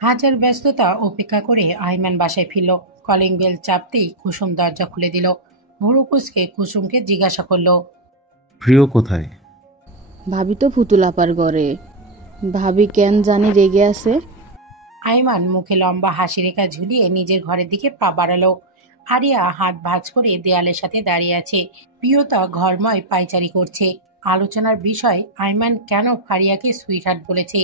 হাজার ব্যস্ততা উপেক্ষা করে আইমান বাসায় ফিরল। কলিং বেল চাপতেই কুসুম দরজা খুলে দিল। ভুরু কুঁচকে কুসুমকে জিজ্ঞাসা করলো, প্রিয় কোথায়? ভাবি তো পুতুল আপার ঘরে। ভাবি কেন জানি রেগে আছে। আইমান মুখে লম্বা হাসি রেখা ঝুলিয়ে নিজের ঘরের দিকে পা বাড়ালো। আরিয়া হাত ভাঁজ করে দেয়ালের সাথে দাঁড়িয়ে আছে। প্রিয়তা ঘরময় পায়চারি করছে। আলোচনার বিষয় আইমান কেন ফারিয়াকে সুইটহার্ট বলেছে,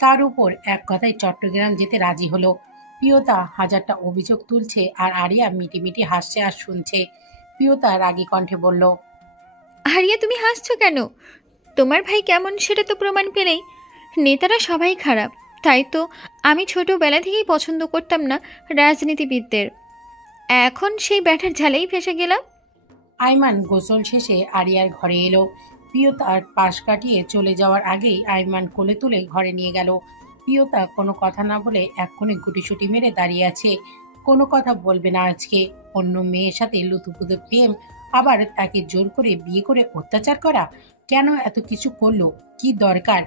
তার উপর এক কথায় চট্টগ্রাম যেতে রাজি হলো। প্রিয়তা হাজারটা অভিযোগ তুলছে আর আরিয়া মিটিমিটি হাসছে আর শুনছে। প্রিয়তা রাগী কণ্ঠে বলল, আরিয়া, তুমি হাসছো কেন? তোমার ভাই কেমন সেটা তো প্রমাণ পেলেই। নেতারা সবাই খারাপ, তাই তো আমি ছোটবেলা থেকেই পছন্দ করতাম না রাজনীতিবিদদের। এখন সেই ব্যাটার ঝালেই ফেসে গেলাম। আইমান গোসল শেষে আরিয়ার ঘরে এলো। প্রিয়তার পাশ কাটিয়ে চলে যাওয়ার আগেই আইমান কোলে তুলে ঘরে নিয়ে গেল। প্রিয়তা কোনো কথা না বলে এক কোণে গুটিসুটি মেরে দাঁড়িয়ে আছে। কোনো কথা বলবে না আজকে। অন্য মেয়ের সাথে লুতুপুতু প্রেম, আবার তাকে জোর করে বিয়ে করে অত্যাচার করা। কেন এত কিছু করলো? কি দরকার?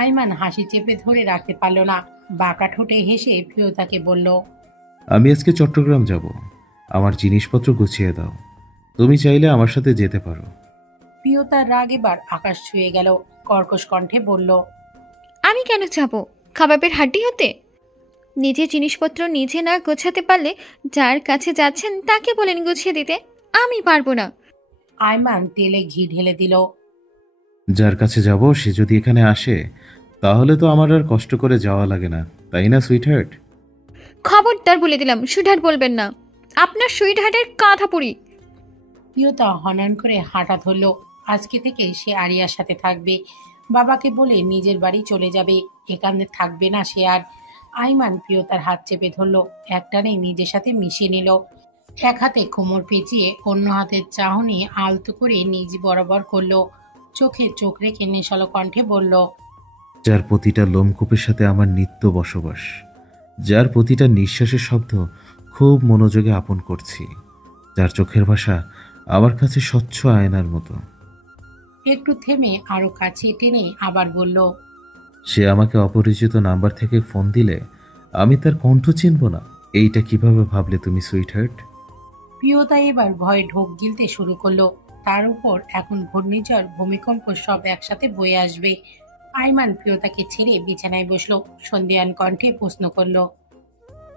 আইমান হাসি চেপে ধরে রাখতে পারল না। বাঁকা ঠোঁটে হেসে প্রিয়তাকে বলল, আমি আজকে চট্টগ্রাম যাব। আমার জিনিসপত্র গুছিয়ে দাও। তুমি চাইলে আমার সাথে যেতে পারো। প্রিয়তার রাগ এবার আকাশ ছুঁয়ে গেল। কর্কশ কণ্ঠে বলল, আমি কেন যাবো কাবাবের হাড্ডি হতে? নিজের জিনিসপত্র নিজে না গোছাতে পারলে যার কাছে যাচ্ছেন তাকে বলেন গুছিয়ে দিতে। আমি পারবো না। আইমান তেলে ঘি ঢেলে দিল। যার কাছে যাব সে যদি এখানে আসে, তাহলে তো আমার আর কষ্ট করে যাওয়া লাগে না, তাই না সুইটহার্ট? খবরদার বলে দিলাম, সুইটহার্ট বলবেন না। আপনার সুইটহার্টের কাঁথা পুরি। প্রিয়তা হনন করে হাঁটা ধরল। আজকে থেকে সে আরিয়ার সাথে থাকবে। বাবাকে বলে নিজের বাড়ি চলে যাবে। এখানে থাকবে না সে আর। আইমান প্রিয়তার হাত চেপে ধরল। একটানে নিজের সাথে মিশিয়ে নিল। এক হাতে কোমর পেঁচিয়ে অন্য হাতের চাহনি আলতো করে নিজ বরাবর করলো। চোখে চোখ রেখে নেশালো কণ্ঠে বলল, যার প্রতিটা লোমকূপের সাথে আমার নিত্য বসবাস, যার প্রতিটা নিঃশ্বাসের শব্দ খুব মনোযোগে আপন করছি, যার চোখের ভাষা আমার কাছে স্বচ্ছ আয়নার মতো। একটু থেমে আরো কাছে টেনে আবার বলল, সে আমাকে অপরিচিত নাম্বার থেকে ফোন দিলে আমি তার কণ্ঠ চিনব না, এইটা কিভাবে ভাবলে তুমি সুইটহার্ট? প্রিয়তা এবার ভয়ে ঢোক গিলতে শুরু করলো। তার উপর এখন ঘূর্ণিঝড়, ভূমিকম্প সব একসাথে বয়ে আসবে। আইমান প্রিয়তাকে ছেড়ে বিছানায় বসলো। সন্ধিয়ান কণ্ঠে প্রশ্ন করলো,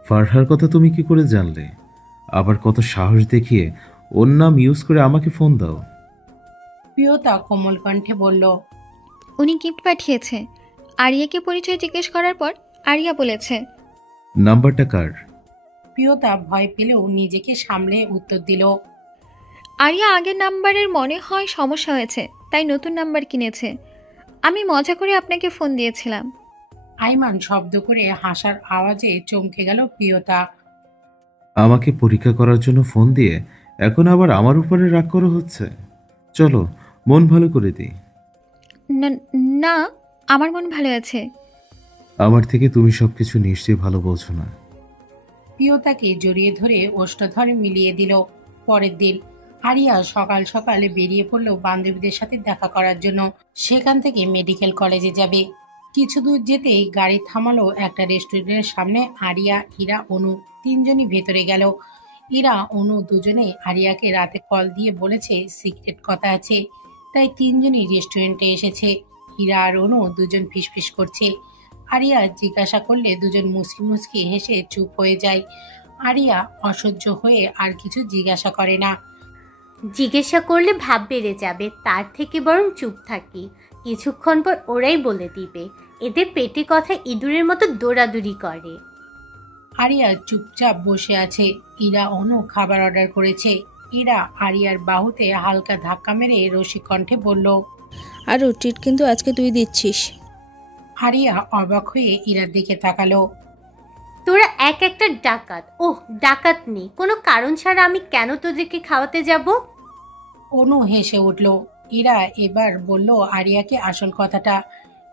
ফারহার কথা তুমি কি করে জানলে? আবার কত সাহস দেখিয়ে ওর নাম ইউজ করে আমাকে ফোন দাও। প্রিয়তা কোমল কণ্ঠে বলল, উনি গিফট পাঠিয়েছে। আরিয়াকে পরিচয় জিজ্ঞেস করার পর আরিয়া বলেছে। নাম্বারটা কার? প্রিয়তা ভয় পেলেও নিজেকে সামলে উত্তর দিল, আরিয়া আগের নাম্বারের মনে হয় সমস্যা হয়েছে, তাই নতুন নাম্বার কিনেছে। আমি মজা করে আপনাকে ফোন দিয়েছিলাম। আইমান শব্দ করে হাসার আওয়াজে চমকে গেল প্রিয়তা। আমাকে পরীক্ষা করার জন্য ফোন দিয়ে এখন আবার আমার উপরে রাগ করা হচ্ছে? চলো মন ভালো করে দিই। না, আমার মন ভালো আছে। আমার থেকে তুমি সবকিছু নিশ্চয়ই ভালো বোঝো না। প্রিয়তাকে জড়িয়ে ধরে ওষ্ঠধরে মিলিয়ে দিল। পরের দিন আরিয়া সকাল সকালে বেরিয়ে পড়ল বান্ধবীদের সাথে দেখা করার জন্য। সেখান থেকে মেডিকেল কলেজে যাবে। কিছু দূর যেতেই গাড়ি থামালো একটা রেস্টুরেন্টের সামনে। আরিয়া, ইরা, অনু তিনজনই ভেতরে গেল। ইরা, অনু দুজনেই আরিয়াকে রাতে কল দিয়ে বলেছে সিক্রেট কথা আছে, তাই তিনজনই রেস্টুরেন্টে এসেছে। ইরা আর অনু দুজন ফিসফিস করছে। আরিয়া জিজ্ঞাসা করলে দুজন মুচকি মুচকি হেসে চুপ হয়ে যায়। আরিয়া অসহ্য হয়ে আর কিছু জিজ্ঞাসা করে না। জিজ্ঞাসা করলে ভাব বেড়ে যাবে, তার থেকে বরং চুপ থাকি। কিছুক্ষণ পর ওরাই বলে দিবে। এদের পেটে কথা ইঁদুরের মতো দৌড়াদৌড়ি করে। আরিয়া চুপচাপ বসে আছে। ইরা, অনু খাবার অর্ডার করেছে। ইরা আরিয়ার বাহুতে হালকা ধাক্কা মেরে রসিক কণ্ঠে বলল, আর ট্রিট কিন্তু আজকে তুই দিচ্ছিস। আরিয়া অবাক হয়ে ইরার দিকে তাকালো। তোরা এক একটা ডাকাত। ওহ, ডাকাত নেই, কোনো কারণ ছাড়া আমি কেন তোদেরকে খাওয়াতে যাব? অনু হেসে উঠল। ইরা এবার বলল আরিয়াকে আসল কথাটা।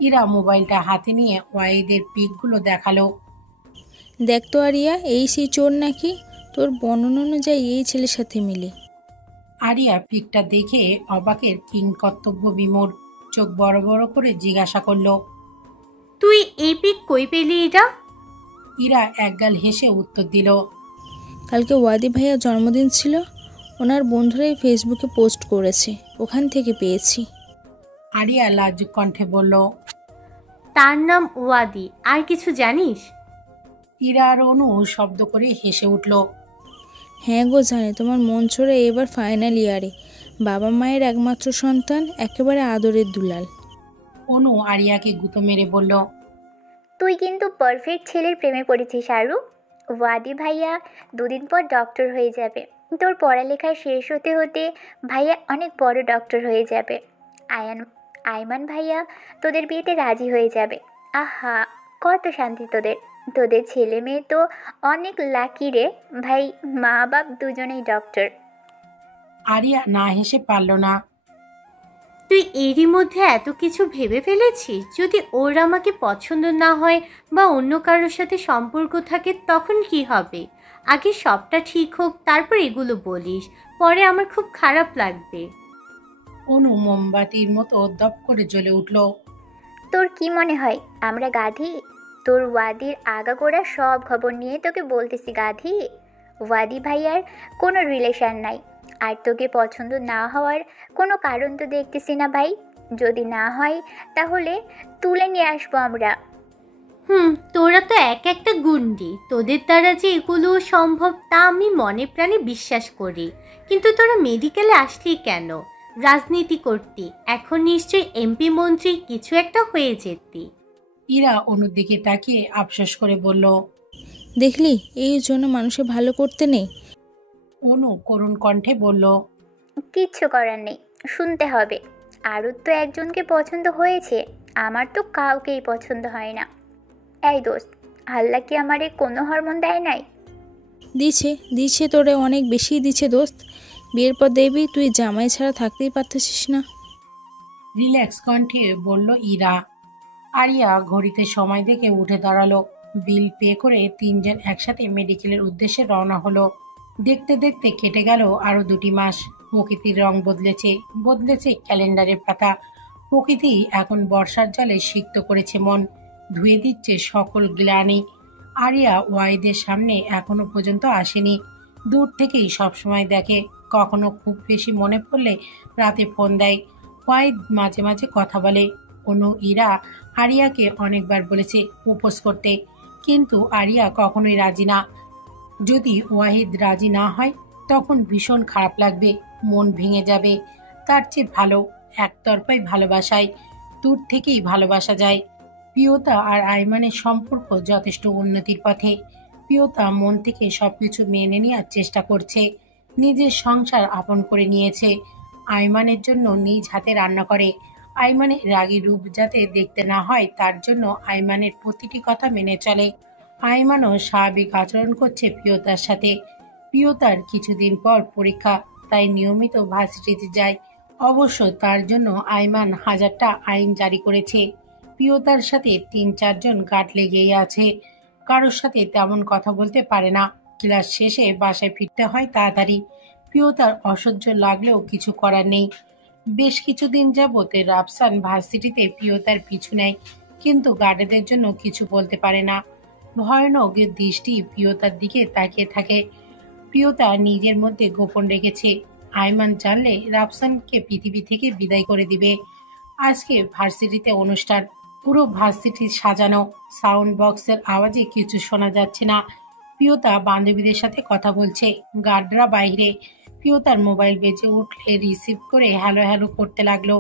ইরা মোবাইলটা হাতে নিয়ে ওয়াইদের পিকগুলো দেখালো। দেখ তো আরিয়া, এই সেই চোর নাকি? তোর বর্ণনা অনুযায়ী এই ছেলের সাথে মিলে। আরিয়া পিকটা দেখে অবাকের কিংকর্তব্য বিমূঢ়। চোখ বড় বড় করে জিজ্ঞাসা করলো। তুই এই পিক কই পেলি এটা? ইরা একগাল হেসে উত্তর দিল। কালকে ওয়াদি ভাইয়ার জন্মদিন ছিল, ওনার বন্ধুরাই ফেসবুকে পোস্ট করেছে, ওখান থেকে পেয়েছি। আরিয়া লাজুক কণ্ঠে বলল। তার নাম ওয়াদি, আর কিছু জানিস? ইরা আর অনু শব্দ করে হেসে উঠল। হ্যাঁ গো জানি, তোমার মন ছড়ে এবার ফাইনাল ইয়ারে, বাবা মায়ের একমাত্র সন্তান, একেবারে আদরের দুলাল। অনু আরিয়াকে গুঁতো মেরে বলল। তুই কিন্তু পারফেক্ট ছেলের প্রেমে পড়েছিস আরু। ওয়াদি ভাইয়া দুদিন পর ডক্টর হয়ে যাবে, তোর পড়ালেখা শেষ হতে হতে ভাইয়া অনেক বড় ডক্টর হয়ে যাবে। আয়মান ভাইয়া তোদের বিয়েতে রাজি হয়ে যাবে। আহা, কত শান্তি তোদের। তোদের ছেলে মেয়ে তো অনেক লাকি রে ভাই, মা বাপ দুজনেই ডক্টর। আরিয়া না হেসে পারল না। তুই এরই মধ্যে এত কিছু ভেবে ফেলেছিস? যদি ওর আমাকে পছন্দ না হয় বা অন্য কারোর সাথে সম্পর্ক থাকে তখন কি হবে? আগে সবটা ঠিক হোক, তারপর এগুলো বলিস, পরে আমার খুব খারাপ লাগবে। অনু মোমবাতির মতো দপ করে জ্বলে উঠল। তোর কি মনে হয় আমরা গাধি? তোর ওয়াদির আগাগোড়া সব খবর নিয়ে তোকে বলতেছি গাধি। ওয়াদি ভাইয়ার কোনো রিলেশন নাই, আর তোকে পছন্দ না হওয়ার কোনো কারণ তো দেখতেছি না ভাই। যদি না হয় তাহলে তুলে নিয়ে আসবো আমরা। তোরা তো এক একটা গুন্ডি, তোদের দ্বারা যে এগুলো সম্ভব তা আমি মনে প্রাণে বিশ্বাস করি। কিন্তু তোরা মেডিকেলে আসলি কেন? রাজনীতি করতি, এখন নিশ্চয়ই এমপি মন্ত্রী কিছু একটা হয়ে যেতি। ইরা অনুর দিকে তাকিয়ে আফসোস করে বলল। দেখলি, এই জন্য মানুষের ভালো করতে নেই। অনু করুণ কণ্ঠে বলল। কিচ্ছু করার নেই, শুনতে হবে। আরও তো একজনকে পছন্দ হয়েছে, আমার তো কাউকেই পছন্দ হয় না। এই দোস্ত, আল্লাহ কি আমারে কোনো হরমোন দেয় নাই? দিচ্ছে তোরে, অনেক বেশি দিচ্ছে দোস্ত। বিয়ের পর দেখবি তুই জামাই ছাড়া থাকতেই পারতেছিস না। রিল্যাক্স কণ্ঠে বলল ইরা। আরিয়া ঘড়িতে সময় দেখে উঠে দাঁড়ালো। বিল পে করে তিনজন একসাথে মেডিকেলের উদ্দেশ্যে রওনা হলো। দেখতে দেখতে কেটে গেল আরো 2টি মাস। প্রকৃতির রং বদলেছে ক্যালেন্ডারের পাতা। প্রকৃতি এখন বর্ষার জলে সিক্ত করেছে মন, ধুয়ে দিচ্ছে সকল গ্লানি। আরিয়া ওয়াহিদের সামনে এখনো পর্যন্ত আসেনি। দূর থেকেই সবসময় দেখে, কখনো খুব বেশি মনে পড়লে রাতে ফোন দেয়। ওয়াহিদ মাঝে মাঝে কথা বলে। অনু ইরা আরিয়াকে অনেকবার বলেছে প্রপোজ করতে, কিন্তু আরিয়া কখনোই রাজি না। যদি ওয়াহিদ রাজি না হয় তখন ভীষণ খারাপ লাগবে, মন ভেঙে যাবে। তার চেয়ে ভালো একতরফাই ভালোবাসায় দূর থেকেই ভালোবাসা যায়। প্রিয়তা আর আইমানের সম্পর্ক যথেষ্ট উন্নতির পথে। প্রিয়তা মন থেকে সবকিছু মেনে নেওয়ার চেষ্টা করছে, নিজের সংসার আপন করে নিয়েছে। আইমানের জন্য নিজ হাতে রান্না করে। আইমানের রাগী রূপ যাতে দেখতে না হয় তার জন্য আইমানের প্রতিটি কথা মেনে চলে। আইমানও স্বাভাবিক আচরণ করছে প্রিয়তার সাথে। প্রিয়তার কিছুদিন পর পরীক্ষা, তাই নিয়মিত ভার্সিটিতে যায়। অবশ্য তার জন্য আইমান 1000টা আইন জারি করেছে। প্রিয়তার সাথে 3-4 জন গাঁট লেগেই আছে, কারোর সাথে তেমন কথা বলতে পারে না। ক্লাস শেষে বাসায় ফিরতে হয় তাড়াতাড়ি। প্রিয়তার অসহ্য লাগলেও কিছু করার নেই। বেশ কিছুদিন যাবত রাফসান ভার্সিটিতে প্রিয়তার পিছু নেয়, কিন্তু গার্ডেদের জন্য কিছু বলতে পারে না। ভয়ানক দৃষ্টি প্রিয়তার দিকে তাকিয়ে থাকে। প্রিয়তা নিজের মধ্যে গোপন রেখেছে, আইমান জানলে রাফসানকে পৃথিবী থেকে বিদায় করে দিবে। আজকে ভার্সিটিতে অনুষ্ঠান, পুরো ভার্সিটি সাজানো। সাউন্ড বক্সের আওয়াজে কিছু শোনা যাচ্ছে না। প্রিয়তা বান্ধবীদের সাথে কথা বলছে, গার্ডরা বাইরে। প্রিয়তার মোবাইল বেজে উঠলে রিসিভ করে হ্যালো হ্যালো করতে লাগলো,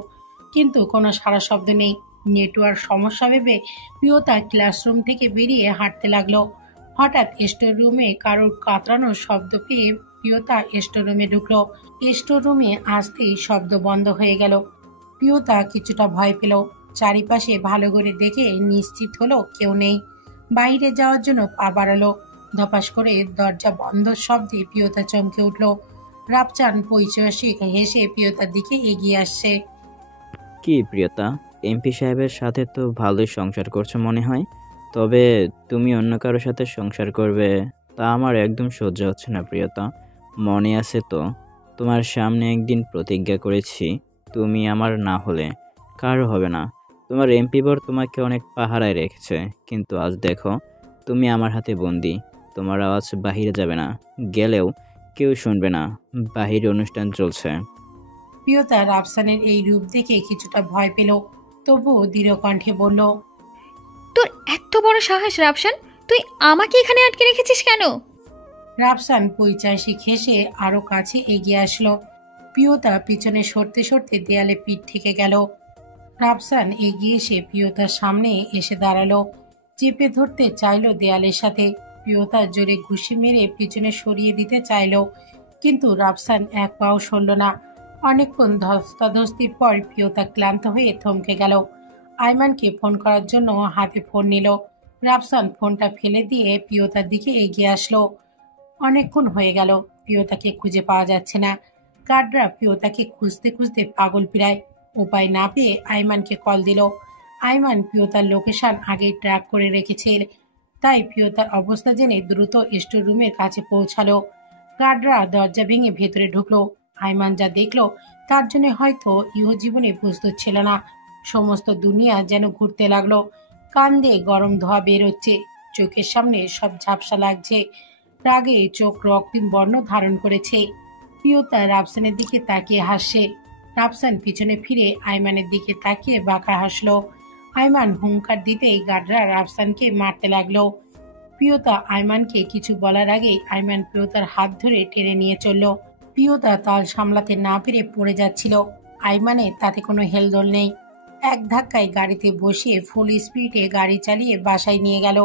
কিন্তু কোনো সাড়া শব্দ নেই। নেটওয়ার্ক সমস্যা ভেবে প্রিয়তা ক্লাসরুম থেকে বেরিয়ে হাঁটতে লাগলো। হঠাৎ স্টোর রুমে কারোর কাতরানোর শব্দ পেয়ে প্রিয়তা স্টোর রুমে ঢুকলো। স্টোর রুমে আসতেই শব্দ বন্ধ হয়ে গেল। প্রিয়তা কিছুটা ভয় পেল। চারিপাশে ভালো করে দেখে নিশ্চিত হলো কেউ নেই। বাইরে যাওয়ার জন্য পা বাড়ালো। ধপাস করে দরজা বন্ধ শব্দে প্রিয়তা চমকে উঠল। রাফসান পৈশাসিক হেসে প্রিয়তার দিকে এগিয়ে আসছে। কি প্রিয়তা, এমপি সাহেবের সাথে তো ভালোই সংসার করছো মনে হয়, তবে তুমি অন্য কারোর সাথে সংসার করবে তা আমার একদম সহ্য হচ্ছে না প্রিয়তা। মনে আছে তো, তোমার সামনে একদিন প্রতিজ্ঞা করেছি তুমি আমার না হলে কারো হবে না। তোমার এমপি বর তোমাকে অনেক পাহারায় রেখেছে, কিন্তু আজ দেখো তুমি আমার হাতে বন্দি। তোমার আওয়াজ বাহিরে যাবে না, গেলেও কেউ শুনবে না। বাহিরে অনুষ্ঠান চলছে। প্রিয়তা রাফসানের এই রূপ দেখে কিছুটা ভয় পেল, তবুও দৃঢ় কণ্ঠে বলল, তোর এত বড় সাহস রাফসান, তুই আমাকে এখানে আটকে রেখেছিস কেন? রাফসান পৈচাসিক হেসে আরো কাছে এগিয়ে আসলো। প্রিয়তা পিছনে সরতে সরতে দেয়ালে পিঠ ঠেকে গেল। রাফসান এগিয়ে এসে প্রিয়তার সামনে এসে দাঁড়ালো, চেপে ধরতে চাইলো দেয়ালের সাথে। প্রিয়তা জোরে ঘুষি মেরে পিছনে সরিয়ে দিতে চাইলো, কিন্তু রাফসান এক পাও সরল না। অনেকক্ষণ ধস্তাধস্তির পর প্রিয়তা ক্লান্ত হয়ে থমকে গেল। আইমানকে ফোন করার জন্য হাতে ফোন নিল। রাফসান ফোনটা ফেলে দিয়ে প্রিয়তার দিকে এগিয়ে আসলো। অনেকক্ষণ হয়ে গেল, প্রিয়তাকে খুঁজে পাওয়া যাচ্ছে না। গার্ডরা প্রিয়তাকে খুঁজতে খুঁজতে পাগল প্রায়। উপায় না পেয়ে আইমানকে কল দিল। আইমান প্রিয়তার লোকেশন আগেই ট্র্যাক করে রেখেছে, তাই প্রিয়তার অবস্থা জেনে দ্রুত স্টোর রুমের কাছে পৌঁছালো। গার্ডরা দরজা ভেঙে ভেতরে ঢুকলো। আইমান যা দেখলো তার জন্য হয়তো ইহজীবনে প্রস্তুত ছিল না। সমস্ত দুনিয়া যেন ঘুরতে লাগলো। কান দিয়ে গরম ধোঁয়া বের হচ্ছে, চোখের সামনে সব ঝাপসা লাগছে। রাগে চোখ রক্তিম বর্ণ ধারণ করেছে। প্রিয়তা রাফসানের দিকে তাকিয়ে হাসছে। রাফসান পিছনে ফিরে আইমানের দিকে তাকিয়ে বাঁকা হাসলো। আইমান হুঙ্কার দিতেই গার্ডরা রাফসানকে মারতে লাগলো। প্রিয়তা আইমানকে কিছু বলার আগেই আইমান প্রিয়তার হাত ধরে টেনে নিয়ে চলল। প্রিয়তা তাল সামলাতে না পেরে পড়ে যাচ্ছিল। আইমানে তাতে কোনো হেলদোল নেই। এক ধাক্কায় গাড়িতে বসিয়ে ফুল স্পিডে গাড়ি চালিয়ে বাসায় নিয়ে গেল।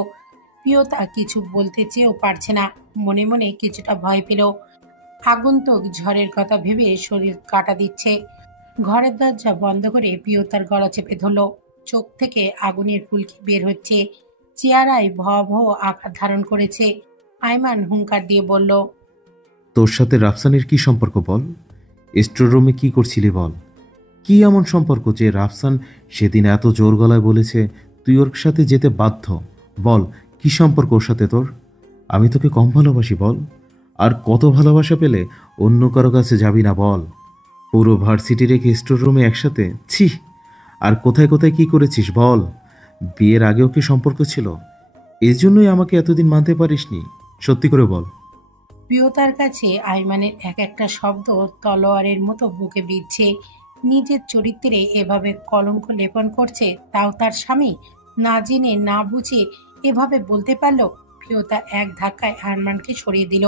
প্রিয়তা কিছু বলতে চেয়েও পারছে না, মনে মনে কিছুটা ভয় পেল। আগন্তুক ঝড়ের কথা ভেবে শরীর কাটা দিচ্ছে। ঘরের দরজা বন্ধ করে প্রিয়তার গলা চেপে ধরল। চোখ থেকে আগুনের ফুলকি বের হচ্ছে, চেহারায় ভয়াবহ আকার ধারণ করেছে। আইমান হুঙ্কার দিয়ে বলল, তোর সাথে রাফসানের কি সম্পর্ক বল? স্টোর রুমে কি করছিলি বল? কি এমন সম্পর্ক যে রাফসান সেদিন এত জোর গলায় বলেছে তুই ওর সাথে যেতে বাধ্য? বল, কি সম্পর্ক ওর সাথে তোর? আমি তোকে কম ভালোবাসি বল? আর কত ভালোবাসা পেলে অন্য কারো কাছে যাবি না বল? পুরো ভার্সিটি রেখে স্টোর রুমে একসাথে, ছি! আর কোথায় কোথায় কি করেছিস বল? বিয়ের আগেও কি সম্পর্ক ছিল? এজন্যই আমাকে এতদিন মানতে পারিসনি? সত্যি করে বল। প্রিয়তার কাছে আইমানের এক একটা শব্দ তলোয়ারের মতো বুকে বিঁধছে। নিজের চরিত্রে এভাবে কলঙ্ক লেপন করছে, তাও তার স্বামী না জেনে না বুঝে এভাবে বলতে পারল। প্রিয়তা এক ধাক্কায় আইমানকে সরিয়ে দিল।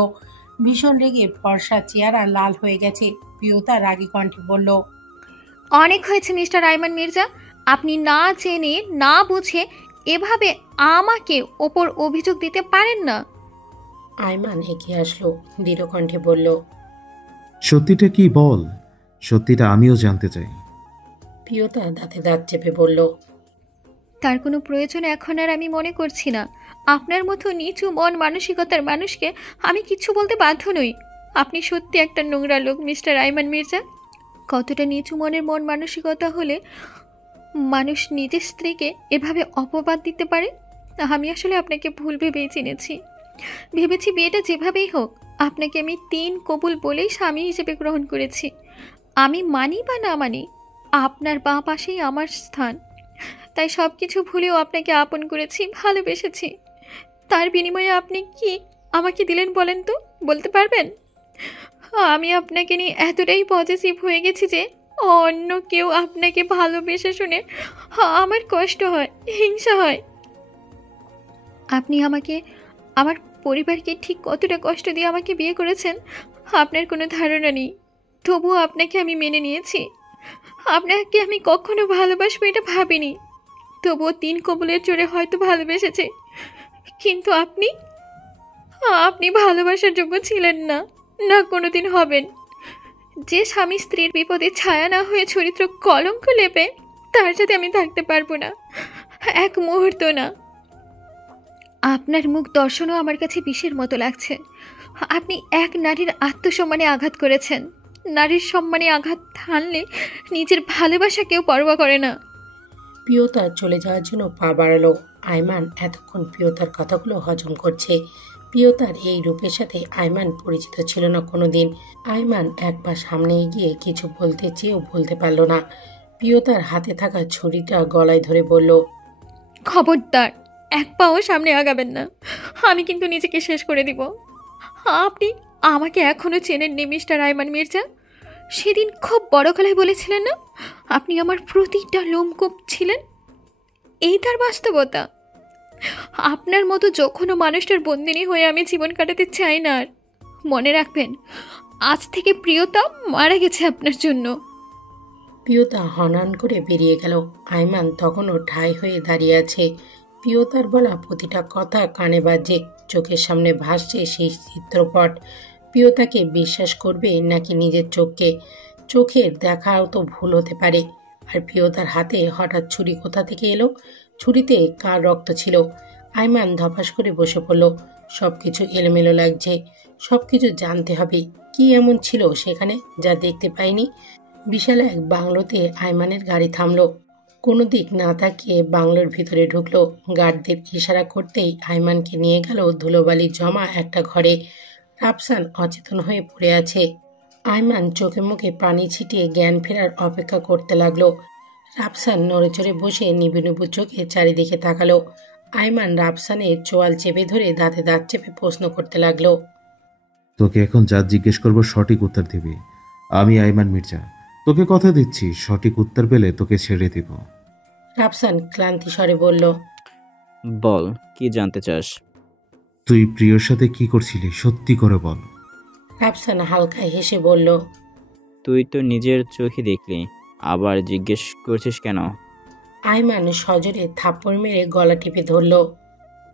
ভীষণ রেগে ফর্সা চেহারা লাল হয়ে গেছে। প্রিয়তা রাগী কণ্ঠে বলল, অনেক হয়েছে মিস্টার আইমান মির্জা, আপনি না জেনে না বুঝে এভাবে আমাকে ওপর অভিযোগ দিতে পারেন না। আইমান এগিয়ে আসলো, দৃঢ় কণ্ঠে বলল, সত্যিটা কি বল? সত্যিটা আমিও জানতে চাই। প্রিয়তা দাঁতে দাঁত চেপে বলল, তার কোনো প্রয়োজন এখন আর আমি মনে করছি না। আপনার মতো নিচু মন মানসিকতার মানুষকে আমি কিচ্ছু বলতে বাধ্য নই। আপনি সত্যি একটা নোংরা লোক মিস্টার আইমান মির্জা। কতটা নিচু মন মানসিকতা হলে মানুষ নিজের স্ত্রীকে এভাবে অপবাদ দিতে পারে? আমি আসলে আপনাকে ভুল ভেবেই চিনেছি। ভেবেছি বিয়েটা যেভাবেই হোক আপনাকে আমি 3 কবুল বলেই স্বামী হিসেবে গ্রহণ করেছি। আমি মানি বা না মানি, আপনার বাঁ পাশেই আমার স্থান। তাই সব কিছু ভুলেও আপনাকে আপন করেছি, ভালোবেসেছি। তার বিনিময়ে আপনি কি আমাকে দিলেন বলেন তো, বলতে পারবেন? আমি আপনাকে নিয়ে এতটাই পজিটিভ হয়ে গেছি যে অন্য কেউ আপনাকে ভালোবেসে শুনে আমার কষ্ট হয়, হিংসা হয়। আপনি আমাকে, আমার পরিবারকে ঠিক কতটা কষ্ট দিয়ে আমাকে বিয়ে করেছেন আপনার কোনো ধারণা নেই। তবুও আপনাকে আমি মেনে নিয়েছি। আপনাকে আমি কখনো ভালোবাসবো এটা ভাবিনি। তবুও 3 কবুলের জোরে হয়তো ভালোবেসেছে, কিন্তু আপনি ভালোবাসার যোগ্য ছিলেন না, না কোনোদিন হবেন। যে স্বামী স্ত্রীর বিপদে ছায়া না হয়ে চরিত্র কলঙ্ক লেপে, তার সাথে আমি থাকতে পারবো না, এক মুহূর্ত না। আপনার মুখ দর্শনও আমার কাছে বিষের মতো লাগছে। আপনি এক নারীর আত্মসম্মানে আঘাত করেছেন। নারীর সম্মানে আঘাত হানলে নিজের ভালোবাসা কেউ পরোয়া করে না। প্রিয়তা চলে যাওয়ার জন্য পা বাড়ালো। আইমান এতক্ষণ প্রিয়তার কথাগুলো হজম করছে। প্রিয়তার এই রূপের সাথে আইমান পরিচিত ছিল না কোনোদিন। আইমান এক পা সামনে এগিয়ে কিছু বলতে চেয়েও বলতে পারল না। প্রিয়তার হাতে থাকা ছুরিটা গলায় ধরে বলল, খবরদার, এক পাও সামনে আগাবেন না, আমি কিন্তু নিজেকে শেষ করে দিব। আপনি আমাকে এখনো চেনেননি মিস্টার আইমান মির্জা। সেদিন খুব বড় গলায় বলেছিলেন না আপনি আমার প্রতিটা লোমকূপ ছিলেন। এই তার বাস্তবতা। আপনার মতো যখনও মানুষটার বন্দিনী হয়ে আমি জীবন কাটাতে চাই না। আর মনে রাখবেন, আজ থেকে প্রিয়তা মারা গেছে আপনার জন্য। প্রিয়তা হনহন করে বেরিয়ে গেল। আইমান তখনও ঠাই হয়ে দাঁড়িয়ে আছে। প্রিয়তার বলা প্রতিটা কথা কানে বাজে, চোখের সামনে ভাসছে সেই চিত্রপট। প্রিয়তাকে বিশ্বাস করবে নাকি নিজের চোখকে? চোখের দেখাও তো ভুল হতে পারে। আর প্রিয়তার হাতে হঠাৎ ছুরি কোথা থেকে এলো? ছুরিতে কার রক্ত ছিল? আইমান ধপাস করে বসে পড়ল। সব কিছু এলোমেলো লাগছে। সব কিছু জানতে হবে। কি এমন ছিল সেখানে যা দেখতে পাইনি? বিশাল এক বাংলোতে আইমানের গাড়ি থামলো। কোনো দিক না তাকিয়ে বাংলোর ভিতরে ঢুকলো। গার্ডদের ইশারা করতেই আইমানকে নিয়ে গেল ধুলোবালি জমা একটা ঘরে। রাফসান অচেতন হয়ে পড়ে আছে। আইমান চোখে মুখে পানি ছিটিয়ে জ্ঞান ফেরার অপেক্ষা করতে লাগলো। রাফসান নড়েচড়ে বসে নিবু চোখে চারিদিকে তাকালো। আইমান রাফসানের চোয়াল চেপে ধরে দাঁতে দাঁত চেপে প্রশ্ন করতে লাগলো, তোকে এখন যা জিজ্ঞেস করবো সঠিক উত্তর দিবি। আমি আইমান মির্জা, তোকে কথা দিচ্ছি, সঠিক উত্তর পেলে তোকে ছেড়ে দিব। রাফসান ক্লান্তি স্বরে বলল, বল, কি জানতে চাস? তুই প্রিয়র সাথে কি করছিলি সত্যি করে বল। রাফসান হালকা হেসে বলল, তুই তো নিজের চোখে দেখলি, আবার জিজ্ঞেস করছিস কেন? আইমান সজোরে থাপ্পড় মেরে গলা টিপে ধরল।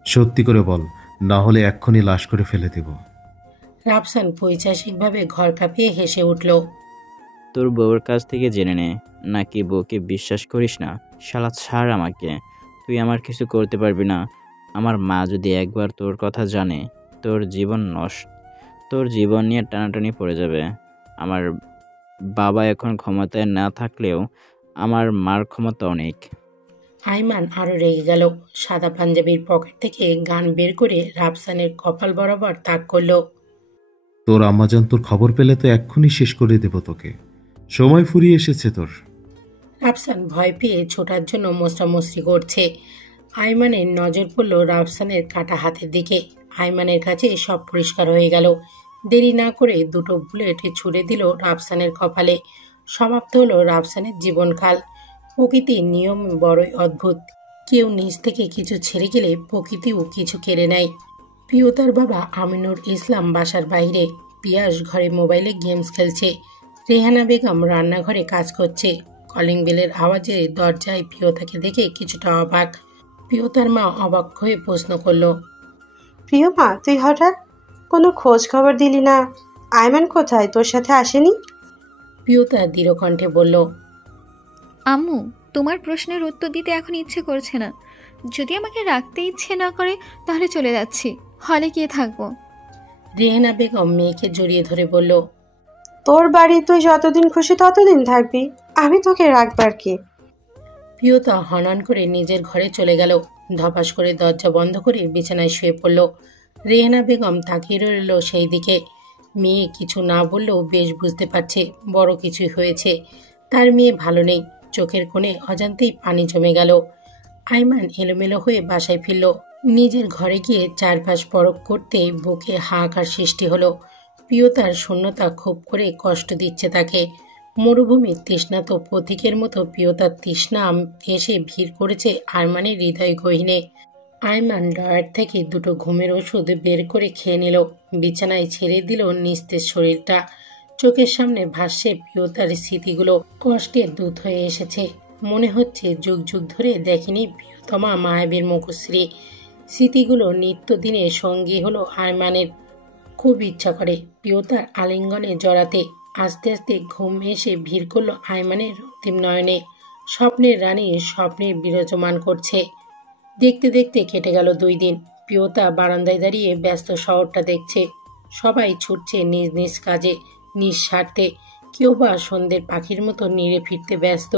সত্যি করে বল, না হলে এক্ষুনি লাশ করে ফেলে দেব। রাফসান পৈশাসিকভাবে ঘর কাঁপিয়ে হেসে উঠল। তোর বউয়ের কাছ থেকে জেনে নে, নাকি বউকে বিশ্বাস করিস না? শালা ছাড় আমাকে, তুই আমার কিছু করতে পারবি না। আমার মা যদি একবার তোর কথা জানে, তোর জীবন নিয়ে টানাটানি পড়ে যাবে। আমার বাবা এখন ক্ষমতায় না থাকলেও আমার মার ক্ষমতা অনেক। আইমান আরো রেগে গেল। সাদা পাঞ্জাবির পকেট থেকে গান বের করে রাফসানের কপাল বরাবর তাক করল। তোর আম্মাজান তোর খবর পেলে তো এক্ষুনি শেষ করে দেব তোকে। সময় ফুরিয়ে এসেছে তোর। রাফসান ভয় পেয়ে ছোটার জন্য মোস্টামস্তি করছে। আইমানের নজর পড়ল রাফসানের কাটা হাতের দিকে। আইমানের কাছে সব পরিষ্কার হয়ে গেল। দেরি না করে দুটো বুলেট ছুড়ে দিল রাফসানের কপালে। সমাপ্ত হলো রাফসানের জীবনকাল। প্রকৃতির নিয়ম বড়ই অদ্ভুত। কেউ নিজ থেকে কিছু ছেড়ে গেলে প্রকৃতিও কিছু কেড়ে নেয়। প্রিয়তার বাবা আমিনুর ইসলাম বাসার বাইরে। পিয়াস ঘরে মোবাইলে গেমস খেলছে। রেহানা বেগম রান্নাঘরে কাজ করছে। কলিং বেলের আওয়াজে দরজায় প্রিয়তাকে দেখে কিছুটা অবাক। প্রিয়তার মা অবাক হয়ে প্রশ্ন করলো, প্রিয় মা, তুই হঠাৎ কোনো খোঁজ খবর দিলি না? আয়মান কোথায়, তোর সাথে আসেনি? প্রিয়তা দৃঢ় কণ্ঠে বলল, আম্মু, তোমার প্রশ্নের উত্তর দিতে এখন ইচ্ছে করছে না। যদি আমাকে রাখতে ইচ্ছে না করে তাহলে চলে যাচ্ছি, হলে গিয়ে থাকবো। রেহানা বেগম মেয়েকে জড়িয়ে ধরে বলল, তোর বাড়ি তুই যতদিন খুশি ততদিন থাকবি, আমি তোকে রাখবার কি? প্রিয়তা হনন করে নিজের ঘরে চলে গেল। ধপাস করে দরজা বন্ধ করে বিছানায় শুয়ে পড়ল। রেহানা বেগম তাকিয়ে রইল সেই দিকে। মেয়ে কিছু না বললেও বেশ বুঝতে পারছে বড় কিছুই হয়েছে। তার মেয়ে ভালো নেই। চোখের কোণে অজান্তেই পানি জমে গেল। আইমান এলোমেলো হয়ে বাসায় ফিরল। নিজের ঘরে গিয়ে চারপাশ পরখ করতে বুকে হাহাকার সৃষ্টি হলো। প্রিয়তার শূন্যতা খুব করে কষ্ট দিচ্ছে তাকে। মরুভূমির তৃষ্ণাত পথিকের মতো প্রিয়তার তৃষ্ণা এসে ভিড় করেছে আরমানের হৃদয় গহীনে। আইমান ডয়ার থেকে দুটো ঘুমের ওষুধ বের করে খেয়ে নিল। বিছানায় ছেড়ে দিল নিস্তেজ শরীরটা। চোখের সামনে ভাসছে প্রিয়তার স্মৃতিগুলো। কষ্টের দূত হয়ে এসেছে। মনে হচ্ছে যুগ যুগ ধরে দেখেনি প্রিয়তমা মায়াবীর মুখশ্রী। স্মৃতিগুলো নিত্যদিনে সঙ্গী হলো আরমানের। খুব ইচ্ছা করে প্রিয়তার আলিঙ্গনে জড়াতে। আস্তে আস্তে ঘুম এসে ভিড় করলো আইমানের রক্তিম নয়নে। স্বপ্নের রানী স্বপ্নের বিরাজমান করছে। দেখতে দেখতে কেটে গেল 2 দিন। প্রিয়তা বারান্দায় দাঁড়িয়ে ব্যস্ত শহরটা দেখছে। সবাই ছুটছে নিজ নিজ কাজে, নিঃস্বার্থে। কেউ বা সন্ধ্যের পাখির মতো নিড়ে ফিরতে ব্যস্ত।